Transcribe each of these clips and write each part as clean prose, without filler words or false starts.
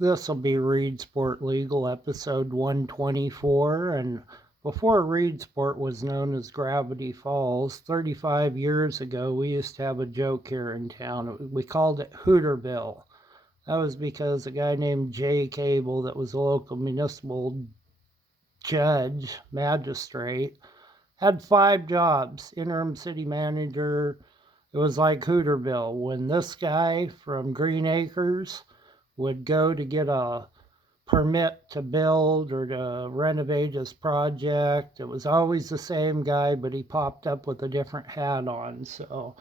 This will be Reedsport Legal episode 124. And before Reedsport was known as Gravity Falls, 35 years ago, we used to have a joke here in town. We called it Hooterville. That was because a guy named Jay Cable, that was a local municipal magistrate, had 5 jobs: interim city manager. It was like Hooterville. When this guy from Green Acres would go to get a permit to build or to renovate his project, it was always the same guy, but he popped up with a different hat on. So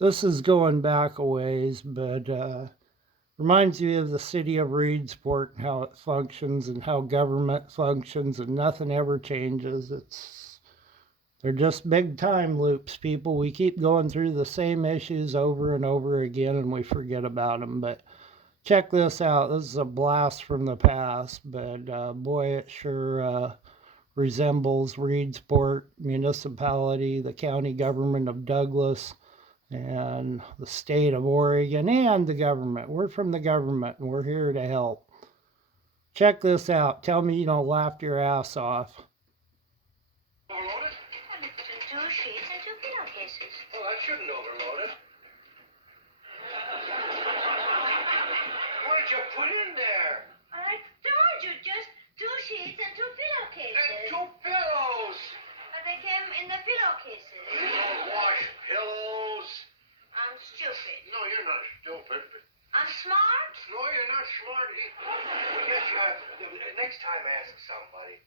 this is going back a ways, but reminds me of the city of Reedsport and how it functions and how government functions, and nothing ever changes. They're just big time loops, people. We keep going through the same issues over and over again, and we forget about them. But check this out. This is a blast from the past, but boy, it sure resembles Reedsport municipality, the county government of Douglas, and the state of Oregon, and the government. We're from the government, and we're here to help. Check this out. Tell me you don't laugh your ass off. Overloaded? And it's in 2 sheets and 2 pillowcases. Oh, that shouldn't overload it. What did you put in there? I told you, just 2 sheets and 2 pillowcases. And 2 pillows. But they came in the pillowcases. You don't wash pillows. I'm stupid. No, you're not stupid. I'm smart? No, you're not smart. We get you. Next time, ask somebody.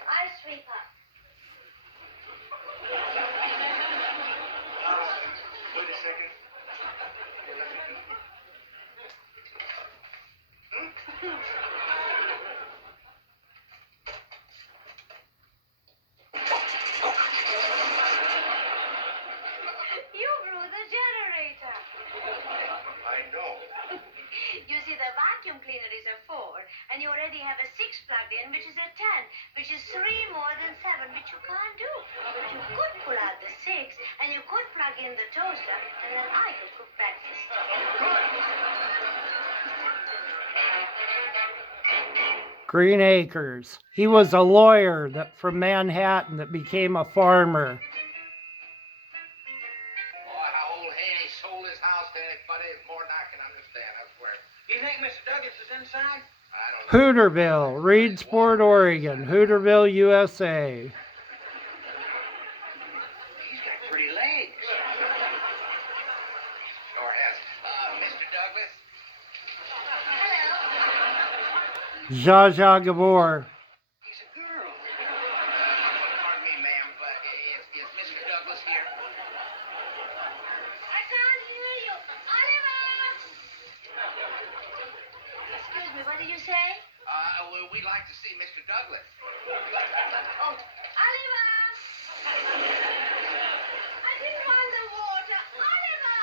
I sweep up. Wait a second. You blew the generator. I know. You see, the vacuum cleaner is a 4, and you already have a 6 plugged in, which is a 10, which is 3 more than 7, which you can't do. But you could pull out the 6, and you could plug in the toaster, and then I could cook breakfast. Green Acres. He was a lawyer from Manhattan that became a farmer. Oh, how old Haney sold his house to anybody is more than I can understand, I swear. You think Mr. Douglas is inside? I don't know. Hooterville, Reedsport, Oregon. Hooterville, USA. He's got pretty legs. Sure has. Mr. Douglas? Hello. Zsa Zsa Gabor. He's a girl. Pardon me, ma'am, but is Mr. Douglas here? I can't hear you. Oliver! Excuse me, what did you say? Well, we'd like to see Mr. Douglas. Oh, Oliver! I didn't want the water. Oliver!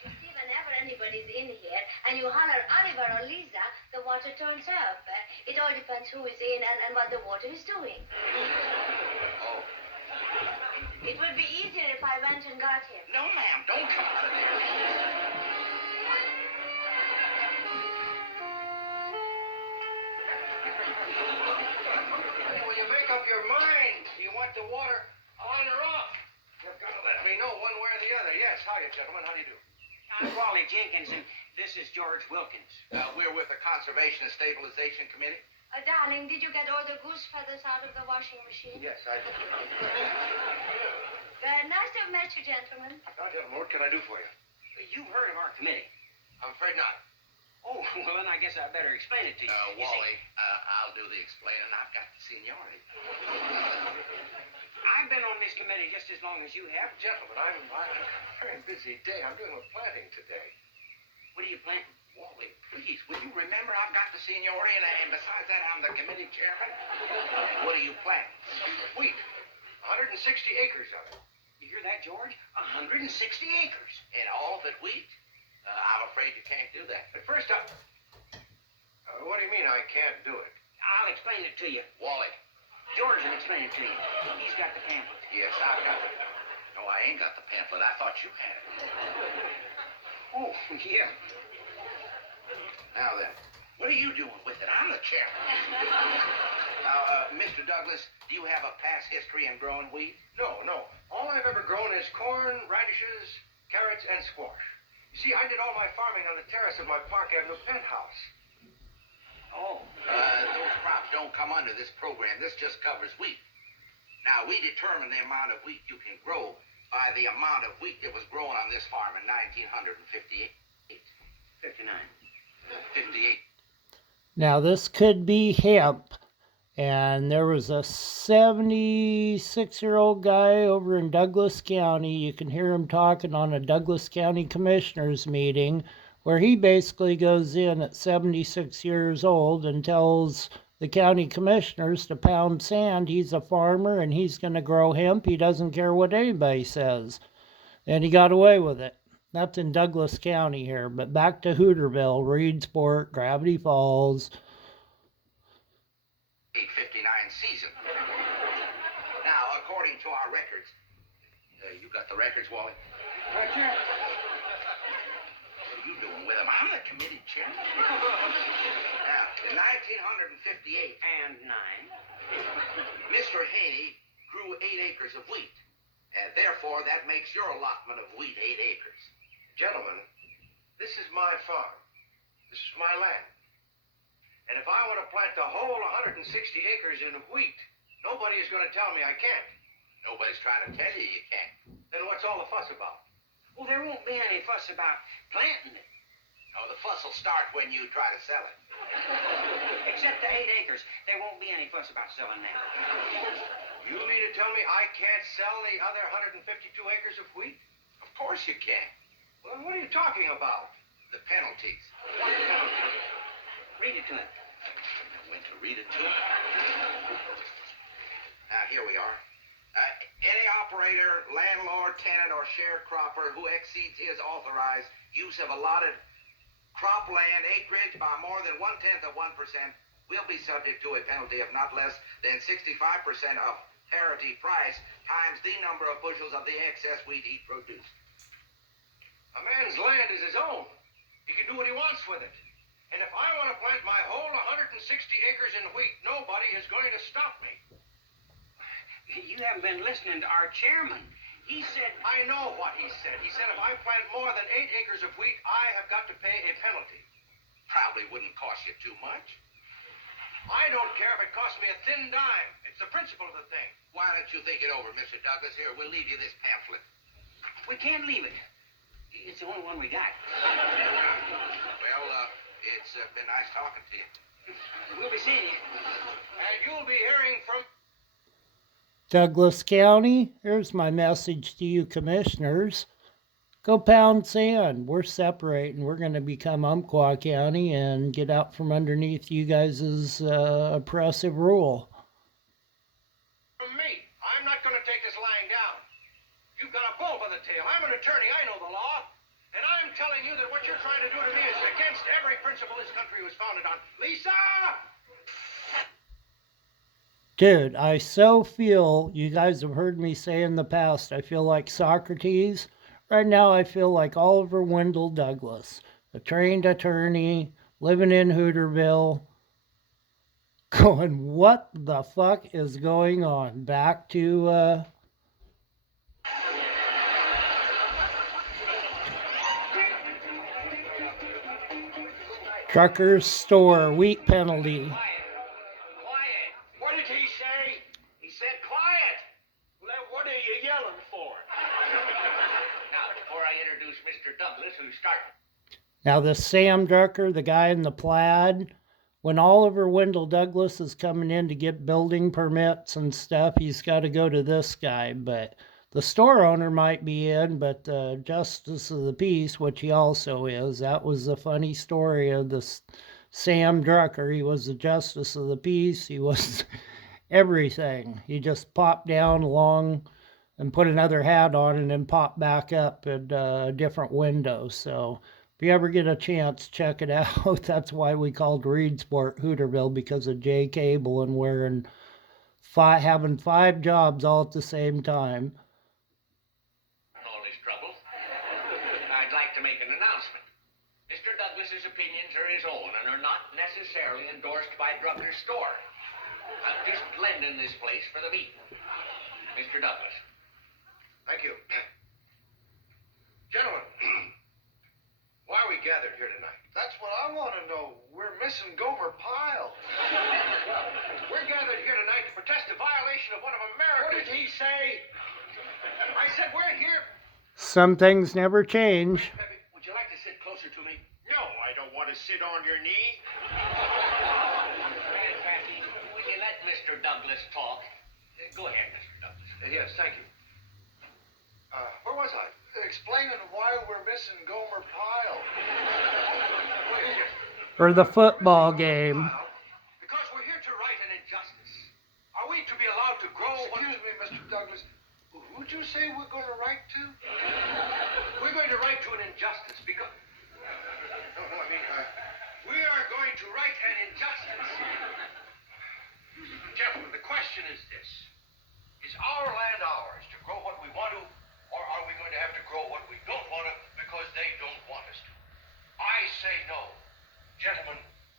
You see, whenever anybody's in here and you holler Oliver or Lisa, the water turns up. It all depends who is in and what the water is doing. Oh. It would be easier if I went and got him. No, ma'am, don't come out of there. When you make up your mind, you want the water on or off. You've got to let me know one way or the other. Yes, hiya, gentlemen. How do you do? I'm Wally Jenkins, and this is George Wilkins. We're with the Conservation and Stabilization Committee. Darling, did you get all the goose feathers out of the washing machine? Yes, I did. Nice to have met you, gentlemen. Now, gentlemen, what can I do for you? You've heard of our committee. I'm afraid not. Oh, well, then I guess I better explain it to you. You see, Wally, I'll do the explaining. I've got the seniority. I've been on this committee just as long as you have. Gentlemen, I'm a very busy day. I'm doing a planting today. What are you planting? Wally, please, will you remember I've got the seniority, and besides that, I'm the committee chairman? What are you planting? Wheat. 160 acres of it. You hear that, George? 160 acres. And all of it wheat? I'm afraid you can't do that. But first up, what do you mean I can't do it? I'll explain it to you. Wally. George will explain it to you. He's got the pamphlet. Yes, I've got it. No, I ain't got the pamphlet. I thought you had it. Oh, Oh, yeah. Now then, what are you doing with it? I'm the chairman. Now, Mr. Douglas, do you have a past history in growing wheat? No. All I've ever grown is corn, radishes, carrots, and squash. You see, I did all my farming on the terrace of my Park Avenue penthouse. Oh. Those crops don't come under this program. This just covers wheat. Now, we determine the amount of wheat you can grow by the amount of wheat that was grown on this farm in 1958. 59. 58. Now, this could be hemp. And there was a 76-year-old guy over in Douglas County. You can hear him talking on a Douglas County Commissioners meeting where he basically goes in at 76 years old and tells the county commissioners to pound sand. He's a farmer and he's going to grow hemp. He doesn't care what anybody says. And he got away with it. That's in Douglas County here. But back to Hooterville, Reedsport, Gravity Falls. 859 season. Now, according to our records, you got the records, Wally? Right here. What are you doing with them? I'm the committee chairman. Now, in 1958, And 9. Mr. Haney grew 8 acres of wheat. And therefore, that makes your allotment of wheat 8 acres. Gentlemen, this is my farm. This is my land. And if I want to plant the whole 160 acres in wheat, nobody is going to tell me I can't. Nobody's trying to tell you you can't. Then what's all the fuss about? Well, there won't be any fuss about planting it. No, the fuss will start when you try to sell it. Except the 8 acres. There won't be any fuss about selling that. You mean to tell me I can't sell the other 152 acres of wheat? Of course you can. Well, then what are you talking about? The penalties. Read it to him. When to read it to him? Now, here we are. Any operator, landlord, tenant, or sharecropper who exceeds his authorized use of allotted cropland acreage by more than 1/10 of 1% will be subject to a penalty of not less than 65% of parity price times the number of bushels of the excess wheat he produced. A man's land is his own. He can do what he wants with it. And if I want to plant my whole 160 acres in wheat, nobody is going to stop me. You haven't been listening to our chairman. He said... I know what he said. He said if I plant more than 8 acres of wheat, I have got to pay a penalty. Probably wouldn't cost you too much. I don't care if it costs me a thin dime. It's the principle of the thing. Why don't you think it over, Mr. Douglas? Here, we'll leave you this pamphlet. We can't leave it. It's the only one we got. Well, it's been nice talking to you. We'll be seeing you. And you'll be hearing from... Douglas County, here's my message to you commissioners. Go pound sand. We're separating. We're going to become Umpqua County and get out from underneath you guys' oppressive rule. From me. I'm not going to take this lying down. You've got a bull by the tail. I'm an attorney. I know the law. And I'm telling you that what you're trying to do to me is against every principle this country was founded on. Lisa! Dude, I so feel, you guys have heard me say in the past, I feel like Socrates. Right now I feel like Oliver Wendell Douglas, a trained attorney, living in Hooterville, going, what the fuck is going on? Back to, Trucker's Store, wheat penalty. Quiet. What did he say? He said quiet. Well, what are you yelling for? Now, before I introduce Mr. Douglas, who started. Now this Sam Drucker, the guy in the plaid, when Oliver Wendell Douglas is coming in to get building permits and stuff, he's got to go to this guy. But the store owner might be in, but the Justice of the Peace, which he also is, that was the funny story of this Sam Drucker. He was the Justice of the Peace. He was everything. He just popped down along and put another hat on and then popped back up at a different window. So if you ever get a chance, check it out. That's why we called Reedsport Hooterville, because of Jay Cable and wearing having 5 jobs all at the same time. All this trouble. I'd like to make an announcement. Mr. Douglas's opinions are his own and are not necessarily endorsed by Drucker's store. I'm just lending this place for the meeting. Mr. Douglas. Thank you. Gentlemen, why are we gathered here tonight? That's what I want to know. We're missing Gomer Pyle. We're gathered here tonight to protest a violation of one of America's... What did he say? I said we're here... Some things never change. Peppy, would you like to sit closer to me? No, I don't want to sit on your knee. Pappy, will you let Mr. Douglas talk? Go ahead, Mr. Douglas. Yes, thank you. Where was I? Explaining why we're missing Gomer Pyle. Or the football game. Because we're here to right an injustice. Are we to be allowed to grow... Excuse me, Mr. Douglas. Who'd you say we're going to write to? We're going to write to an injustice because... No, I mean, we are going to right an injustice. Gentlemen, the question is this. Is our land ours to grow what we want to, or are we going to have to grow what we don't want to because they don't want us to? I say no. Gentlemen,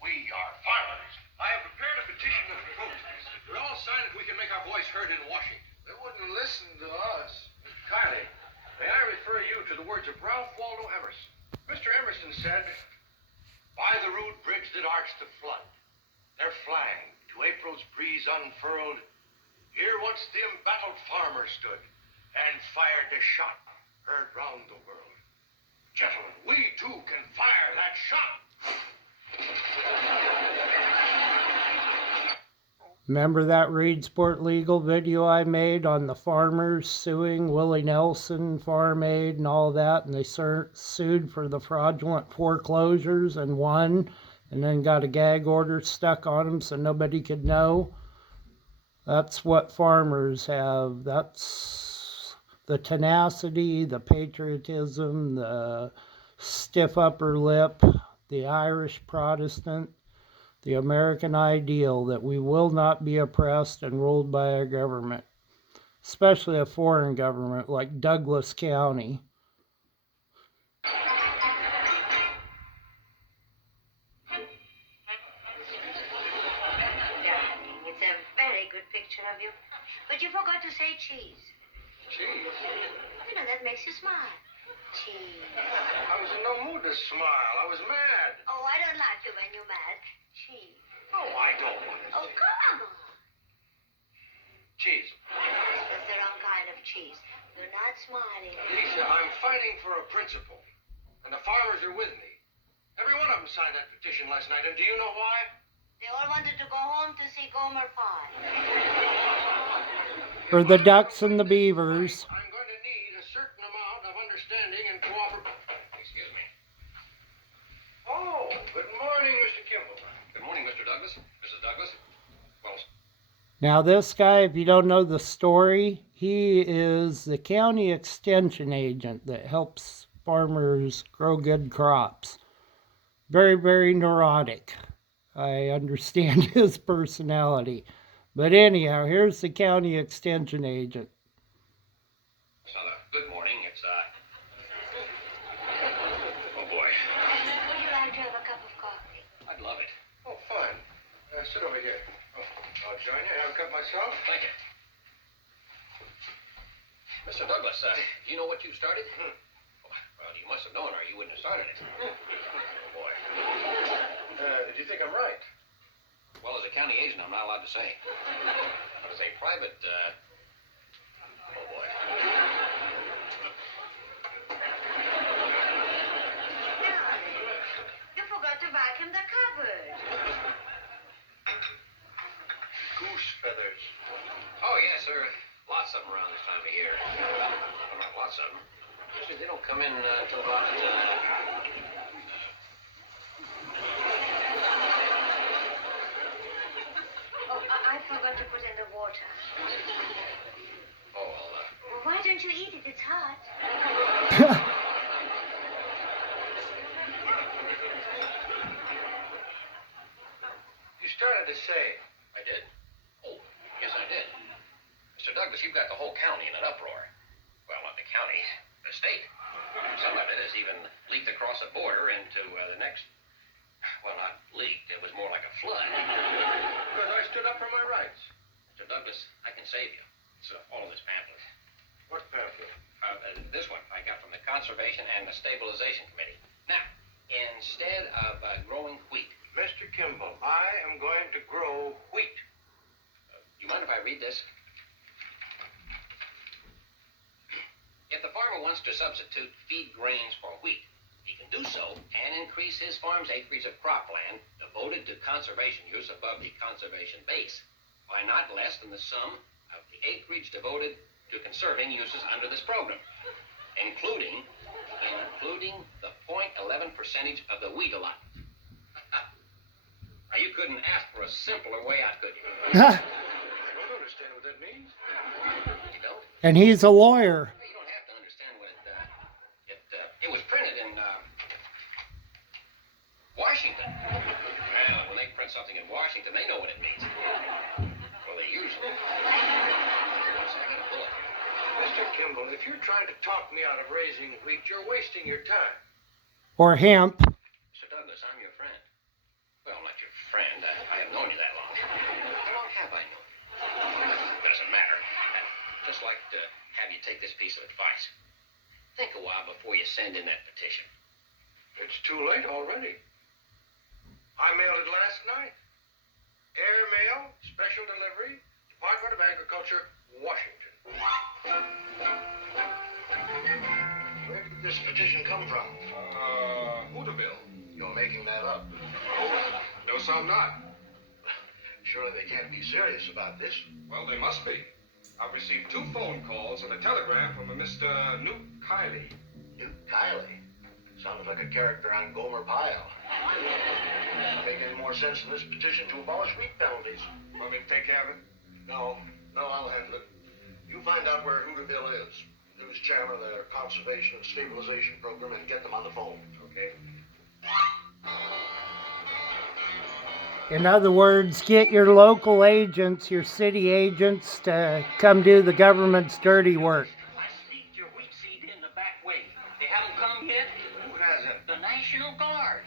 we are farmers. I have prepared a petition of protest. If we all sign it, we can make our voice heard in Washington. They wouldn't listen to us. Kylie, may I refer you to the words of Ralph Waldo Emerson? Mr. Emerson said, "By the rude bridge that arched the flood, their flag to April's breeze unfurled, here once the embattled farmer stood and fired a shot heard round the world. Gentlemen, we too can fire that shot." Remember that Reedsport Legal video I made on the farmers suing Willie Nelson, Farm Aid, and all that? And they sued for the fraudulent foreclosures and won, and then got a gag order stuck on them so nobody could know. That's what farmers have. That's the tenacity, the patriotism, the stiff upper lip, the Irish Protestant, the American ideal that we will not be oppressed and ruled by a government, especially a foreign government like Douglas County. Darling, it's a very good picture of you. But you forgot to say cheese. Cheese? You know, that makes you smile. Cheese. I was in no mood to smile. I was mad. Oh, I don't like you when you're mad. Cheese. Oh, I don't want to. Oh, come on. Cheese. That's the wrong kind of cheese. You're not smiling. Lisa, I'm fighting for a principle. And the farmers are with me. Every one of them signed that petition last night. And do you know why? They all wanted to go home to see Gomer Pyle. For the ducks and the beavers. I'm going to need a certain amount of understanding and cooperation. Excuse me. Oh, good morning, Mr. Kimball. Good morning, Mr. Douglas. Mrs. Douglas. Well, Now this guy, if you don't know the story, he is the county extension agent that helps farmers grow good crops. Very, very neurotic. I understand his personality. But anyhow, here's the county extension agent. good morning. It's, oh boy. Would you like to have a cup of coffee? I'd love it. Oh, fine. Sit over here. Oh, I'll join you. Have a cup myself. Thank you. Mr. Douglas, do you know what you started? Well, you must have known or you wouldn't have started it. Oh, boy. Did you think I'm right? Well, as a county agent, I'm not allowed to say. But as a private, oh, boy. You forgot to vacuum the cupboard. Goose feathers. Oh, yes, sir. Lots of them around this time of year. Well, not lots of them. Usually they don't come in until about, Oh, I forgot to put in the water. oh, well, Well, why don't you eat it? It's hot. You started to say. I did. Oh, yes, I did. Mr. Douglas, you've got the whole county in an uproar. Well, not the county, the state. Some of it has even leaked across the border into the next. Well, not leaked. It was more like a flood. Because I stood up for my rights. Mr. Douglas, I can save you. It's all of this pamphlet. What pamphlet? This one I got from the Conservation and the Stabilization Committee. Now, instead of growing wheat. Mr. Kimball, I am going to grow wheat. You mind if I read this? If the farmer wants to substitute feed grains for wheat, he can do so and increase his farm's acreage of cropland devoted to conservation use above the conservation base by not less than the sum of the acreage devoted to conserving uses under this program, including the 0.11 percentage of the wheat allotment. Now, you couldn't ask for a simpler way out, could you? I don't understand what that means. You don't? And he's a lawyer. You don't have to understand what it was printed in Washington. Well, when they print something in Washington, they know what it means. Well, they usually. I got a bullet. Mr. Kimball, if you're trying to talk me out of raising wheat, you're wasting your time. Or hemp. Mr. Douglas, I'm your friend. Well, not your friend. I have known you that long. How long have I known you? Doesn't matter. I'd just like to have you take this piece of advice. Think a while before you send in that petition. It's too late already. I mailed it last night. Airmail, special delivery, Department of Agriculture, Washington. Where did this petition come from? Hooterville. You're making that up. No, so I'm not. Surely they can't be serious about this. Well, they must be. I've received 2 phone calls and a telegram from a Mr. Newt Kiley. Newt Kiley? Sounded like a character on Gomer Pyle. Doesn't make any more sense in this petition to abolish wheat penalties. Want me to take care of it? No, I'll handle it. You find out where Hooterville is. Who's chairman of their Conservation and Stabilization Program, and get them on the phone. Okay. In other words, get your local agents, your city agents, to come do the government's dirty work. I sneaked your wheat seed in the back way. They haven't come yet? Who hasn't? The National Guard.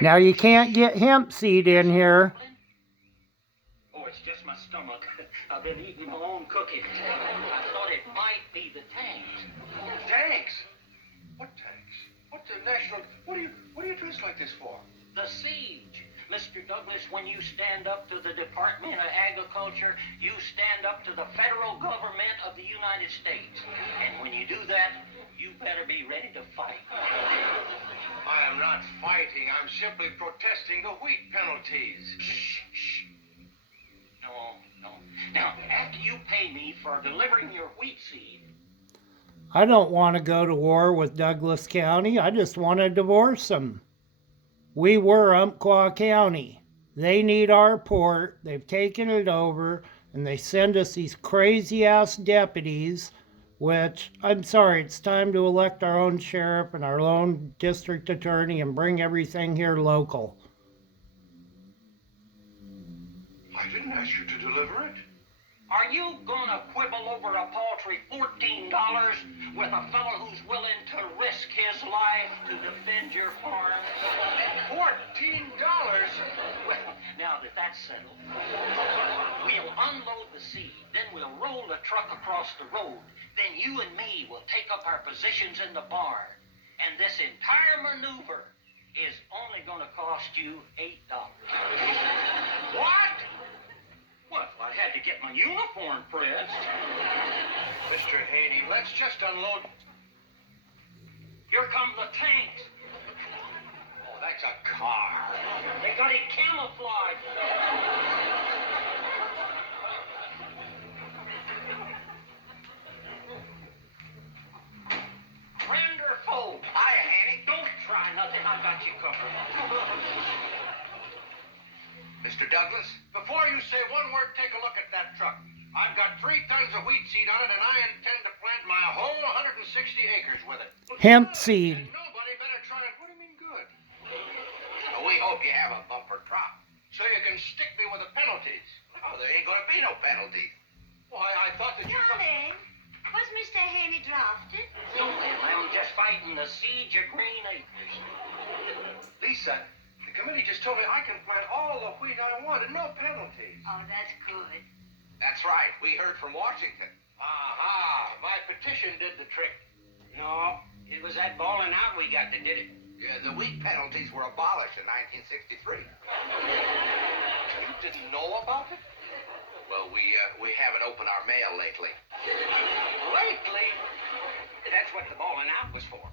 Now you can't get hemp seed in here. Oh, it's just my stomach. I've been eating my own cooking. I thought it might be the tanks. Tanks? What tanks? What the national? What are you dressed like this for? The siege. Mr. Douglas, when you stand up to the Department of Agriculture, you stand up to the federal government of the United States. And when you do that, you better be ready to fight. I am not fighting. I'm simply protesting the wheat penalties. Shh. No. Now, after you pay me for delivering your wheat seed, I don't want to go to war with Douglas County. I just want to divorce them. We were Umpqua County. They need our port. They've taken it over, and they send us these crazy-ass deputies, which, I'm sorry, it's time to elect our own sheriff and our own district attorney and bring everything here local. I didn't ask you to deliver it. are you gonna quibble over a paltry $14 with a fellow who's willing to risk his life to defend your farm? $14? Well, now that that's settled, we'll unload the seed, then we'll roll the truck across the road. Then you and me will take up our positions in the barn. And this entire maneuver is only gonna cost you $8. What? Well, I had to get my uniform pressed. Mr. Haney, let's just unload. Here come the tanks. Oh, that's a car. They got it camouflaged. Friend or foe? Hiya, Haney. Don't try nothing. I got you covered. Mr. Douglas, before you say one word, take a look at that truck. I've got 3 tons of wheat seed on it, and I intend to plant my whole 160 acres with it. Hemp seed. And nobody better try it. What do you mean good? We hope you have a bumper crop, so you can stick me with the penalties. Oh, there ain't gonna be no penalties. Well, I thought that you... Darling, Was Mr. Haney drafted? No, ma'am, I'm just fighting the siege of Green Acres. Lisa, the committee just told me I can plant all the wheat I want and no penalties. Oh, that's good. That's right. We heard from Washington. Aha, my petition did the trick. No, it was that balling out we got that did it. Yeah, the wheat penalties were abolished in 1963. You didn't know about it? Well, we haven't opened our mail lately. Lately, that's what the balling out was for.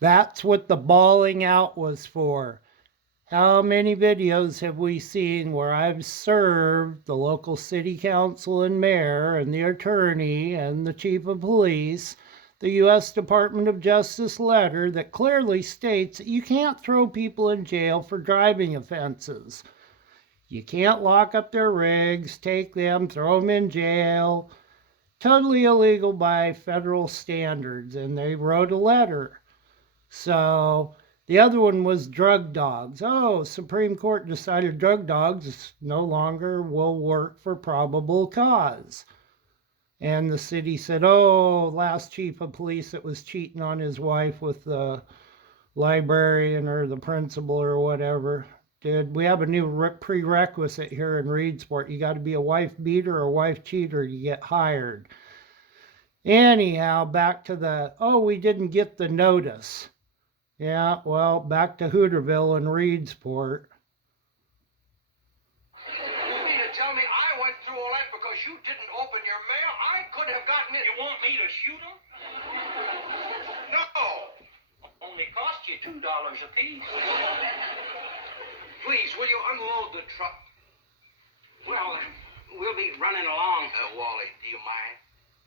That's what the bawling out was for. How many videos have we seen where I've served the local city council and mayor and the attorney and the chief of police the U.S. Department of Justice letter that clearly states that you can't throw people in jail for driving offenses. You can't lock up their rigs, take them, throw them in jail. Totally illegal by federal standards, and they wrote a letter. So the other one was drug dogs. Oh, Supreme Court decided drug dogs no longer will work for probable cause. And the city said, oh, last chief of police that was cheating on his wife with the librarian or the principal or whatever. Dude, we have a new prerequisite here in Reedsport. You got to be a wife beater or a wife cheater to get hired. Anyhow, back to the, oh, we didn't get the notice. Yeah, well, back to Hooterville and Reedsport. You mean to tell me I went through all that because you didn't open your mail? I could have gotten it. You want me to shoot them? No! Only cost you $2 a piece. Please, will you unload the truck? Well, we'll be running along. Wally, do you mind?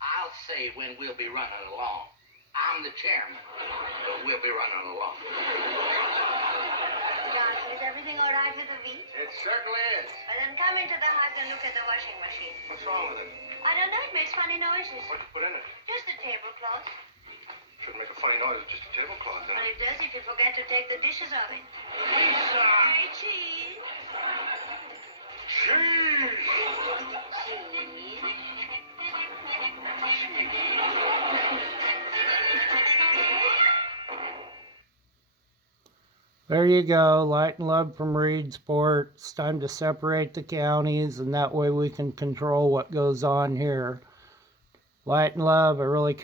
I'll say when we'll be running along. I'm the chairman, but we'll be running along. Johnson, is everything all right with the wheat? It certainly is. Well, then come into the house and look at the washing machine. What's wrong with it? I don't know, it makes funny noises. What'd you put in it? Just a tablecloth. Shouldn't make a funny noise, it's just a tablecloth, Well, it does if you forget to take the dishes of it. Lisa! Hey, cheese. Cheese! Cheese. There you go, light and love from Reedsport. It's time to separate the counties, and that way we can control what goes on here. Light and love, I really care.